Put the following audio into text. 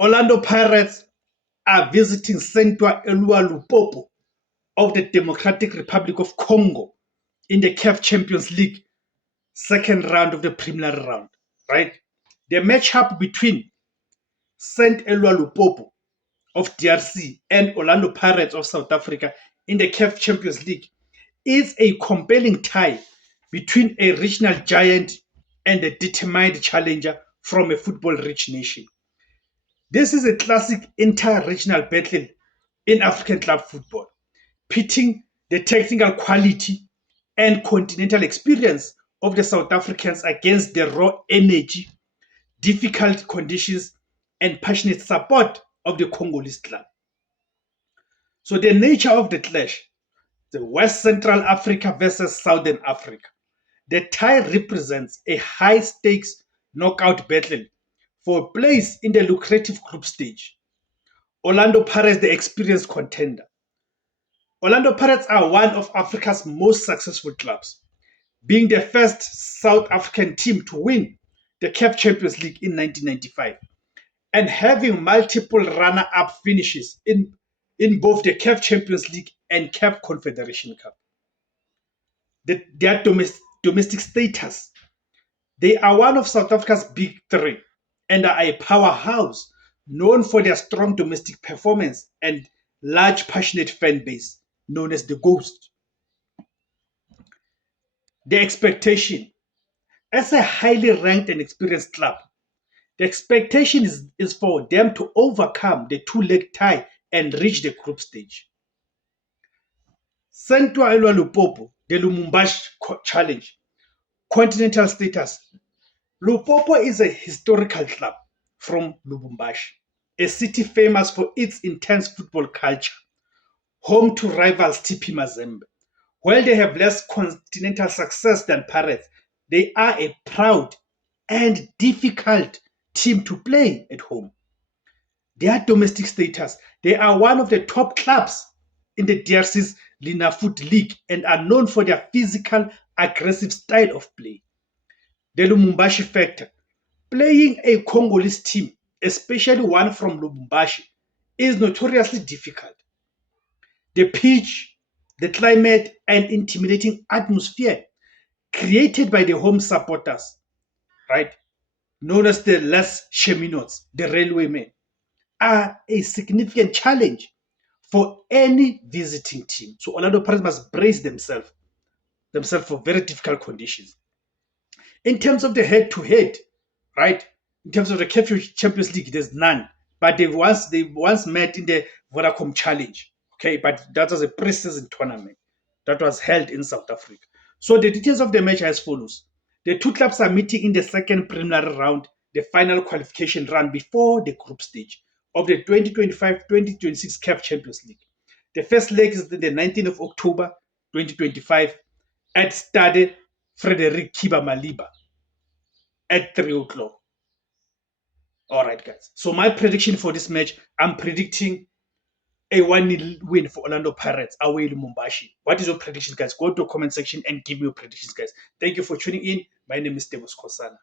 Orlando Pirates are visiting Saint-Eloi Lupopo of the Democratic Republic of Congo in the CAF Champions League second round of the preliminary round, right? The matchup between Saint-Eloi Lupopo of DRC and Orlando Pirates of South Africa in the CAF Champions League is a compelling tie between a regional giant and a determined challenger from a football-rich nation. This is a classic inter-regional battle in African club football, pitting the technical quality and continental experience of the South Africans against the raw energy, difficult conditions, and passionate support of the Congolese club. So the nature of the clash, the West Central Africa versus Southern Africa. The tie represents a high-stakes knockout battle for a place in the lucrative group stage. Orlando Pirates, the experienced contender. Orlando Pirates are one of Africa's most successful clubs, being the first South African team to win the CAF Champions League in 1995 and having multiple runner-up finishes in both the CAF Champions League and CAF Confederation Cup. Their domestic status. They are one of South Africa's big three and are a powerhouse known for their strong domestic performance and large passionate fan base known as the Ghost. The expectation. As a highly ranked and experienced club, the expectation is for them to overcome the two-leg tie and reach the group stage. Saint-Eloi Lupopo, the Lumumbashi Challenge, continental status. Lupopo is a historical club from Lubumbashi, a city famous for its intense football culture, home to rivals TP Mazembe. While they have less continental success than Pirates, they are a proud and difficult team to play at home. Their domestic status, they are one of the top clubs in the DRC's Linafoot League and are known for their physical, aggressive style of play. The Lumumbashi factor. Playing a Congolese team, especially one from Lubumbashi, is notoriously difficult. The pitch, the climate, and intimidating atmosphere created by the home supporters, right, known as the Les Cheminots, the railwaymen, are a significant challenge for any visiting team. So Orlando Pirates must brace themselves for very difficult conditions. In terms of the head-to-head, right? In terms of the CAF Champions League, there's none. But they once met in the Vodacom Challenge. Okay, but that was a pre-season tournament that was held in South Africa. So the details of the match are as follows. The two clubs are meeting in the second preliminary round, the final qualification round before the group stage of the 2025-2026 CAF Champions League. The first leg is the 19th of October 2025 at Stade Frederic Kiba Maliba at 3 o'clock. All right, guys. So my prediction for this match, I'm predicting a 1-0 win for Orlando Pirates away to Lumumbashi. What is your prediction, guys? Go to the comment section and give me your predictions, guys. Thank you for tuning in. My name is Devos Kosana.